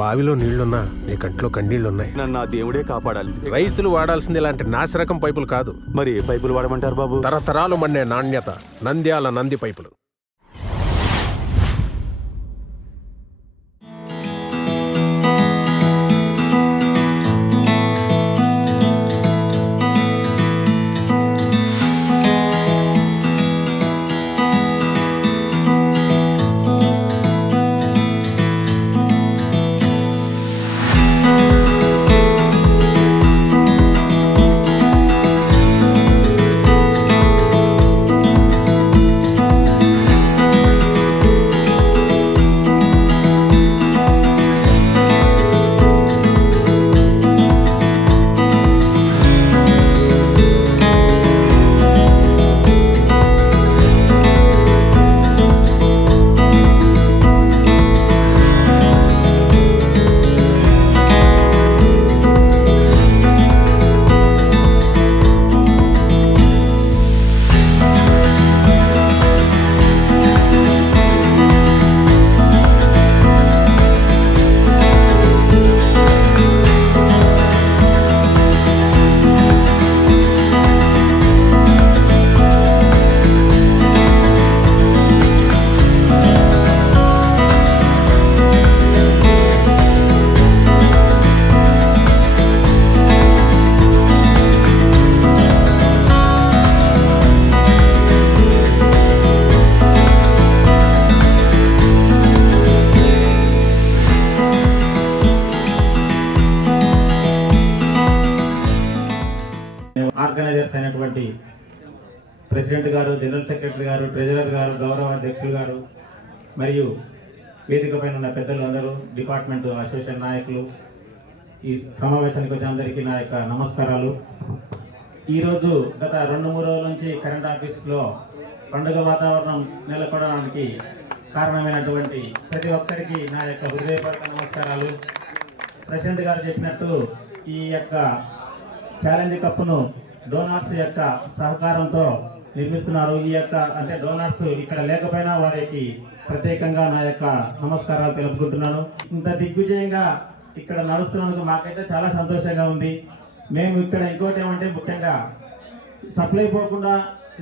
బావిలో నీళ్లున్నా నీ కంట్లో కన్నీళ్లున్నాయి. నన్ను ఆ దేవుడే కాపాడాలి. రైతులు వాడాల్సింది ఇలాంటి నాసిరకం పైపులు కాదు. మరి ఏ పైపులు వాడమంటారు బాబు? తరతరాలు మన్నే నాణ్యత నంద్యాల నంది పైపులు. ఆర్గనైజర్స్ అయినటువంటి ప్రెసిడెంట్ గారు, జనరల్ సెక్రటరీ గారు, ట్రెజరర్ గారు, గౌరవ అధ్యక్షులు గారు మరియు వేదిక పైన ఉన్న పెద్దలు అందరూ, డిపార్ట్మెంట్ అసోసియేషన్ నాయకులు, ఈ సమావేశానికి వచ్చిన అందరికీ నా యొక్క నమస్కారాలు. ఈరోజు గత 2-3 రోజుల నుంచి కరెంట్ ఆఫీస్లో పండుగ వాతావరణం నెలకొనడానికి కారణమైనటువంటి ప్రతి ఒక్కరికి నా యొక్క హృదయపూర్వక నమస్కారాలు. ప్రెసిడెంట్ గారు చెప్పినట్టు ఈ యొక్క ఛాలెంజ్ కప్ను డోనార్స్ యొక్క సహకారంతో నిర్మిస్తున్నారు. ఈ యొక్క అంటే డోనార్స్ ఇక్కడ లేకపోయినా వారికి ప్రత్యేకంగా నా యొక్క నమస్కారాలు తెలుపుకుంటున్నాను. ఇంత దిగ్విజయంగా ఇక్కడ నడుస్తున్నందుకు మాకైతే చాలా సంతోషంగా ఉంది. మేము ఇక్కడ ఇంకోటి ఏమంటే ముఖ్యంగా సప్లై పోకుండా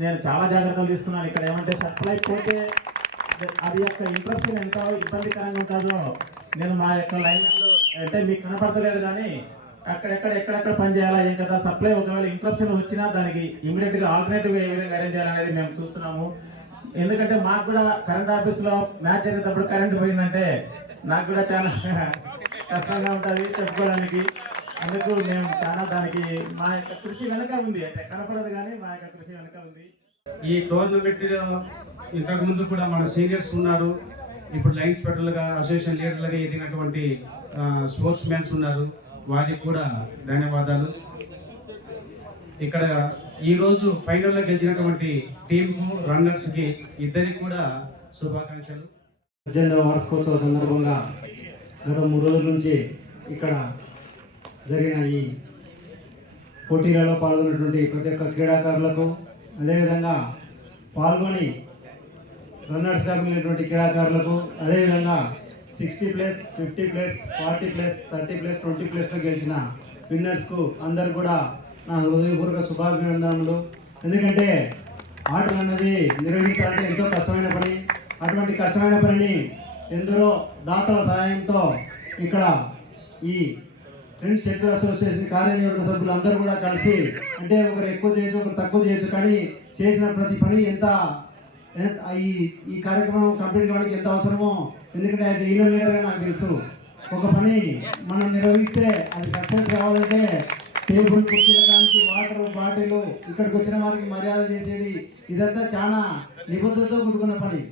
నేను చాలా జాగ్రత్తలు తీసుకున్నాను. ఇక్కడ ఏమంటే సప్లై పోతే అది యొక్క ఇంట్రప్షన్ ఎంత ఇబ్బందికరంగా ఉంటుందో నేను మా యొక్క లైన్లో అంటే మీకు కనపడతలేదు, కానీ ఎక్కడెక్కడ పని చేయాలా ఏం కదా, సప్లై ఒకవేళ ఇంట్రప్షన్ వచ్చినా దానికి ఇమీడియట్గా ఆల్టర్నేటివ్ ఏ విధంగా అరేంజ్ చేయాలనేది మేము చూస్తున్నాము. ఎందుకంటే మాకు కూడా కరెంట్ ఆఫీస్లో మ్యాచ్ జరిగేటప్పుడు కరెంట్ పోయిందంటే నాకు కూడా చాలా కష్టంగా ఉంటుంది చెప్పుకోవడానికి. అందుకు మేము చాలా దానికి మా యొక్క కృషి వెనక ఉంది, అయితే కనపడదు కానీ మా యొక్క కృషి వెనక ఉంది. ఈ టోర్నమెంట్లో ఇంతకు ముందు కూడా మన సీనియర్స్ ఉన్నారు, ఇప్పుడు లైన్స్ పెట్రోల్గా అసోసియేషన్ లీడర్లుగా ఎదిగినటువంటి స్పోర్ట్స్ మెన్స్ ఉన్నారు, వారికి కూడా ధన్యవాదాలు. ఇక్కడ ఈరోజు ఫైనల్లో గెలిచినటువంటి టీంకు, రన్నర్స్కి ఇద్దరికి కూడా శుభాకాంక్షలు. 18వ వార్షికోత్సవ సందర్భంగా గత 3 రోజుల నుంచి ఇక్కడ జరిగిన ఈ పోటీలలో పాల్గొన్నటువంటి ప్రతి ఒక్క క్రీడాకారులకు, అదేవిధంగా పాల్గొని రన్నర్స్గా మిగిలినటువంటి క్రీడాకారులకు, అదేవిధంగా 60+, 50+, 40+, 30+, 20+లో గెలిచిన విన్నర్స్కు అందరు కూడా నా హృదయపూర్వక శుభాభినందనలు. ఎందుకంటే ఆటలు అన్నది నిర్వహించాలంటే ఎంతో కష్టమైన పని. అటువంటి కష్టమైన పనిని ఎందరో దాతల సహాయంతో ఇక్కడ ఈ ఫ్రెండ్స్ షటిల్ అసోసియేషన్ కార్యనిర్వాహక సభ్యులు అందరూ కూడా కలిసి, అంటే ఒకరు ఎక్కువ చేయొచ్చు ఒకరు తక్కువ చేయొచ్చు, కానీ చేసిన ప్రతి పని ఎంత ఈ కార్యక్రమం కంప్లీట్ కావడానికి ఎంత అవసరమో, ఎందుకంటే యాజ్ యూనియన్ లీడర్గా నాకు తెలుసు. ఒక పని మనం నిర్వహిస్తే అది సక్సెస్ కావాలంటే టేబుల్ కుర్చీల నుంచి వాటర్ బాటిల్, ఇక్కడికి వచ్చిన వారికి మర్యాద చేసేది, ఇదంతా చాలా నిబద్ధతతో కూడుకున్న పని.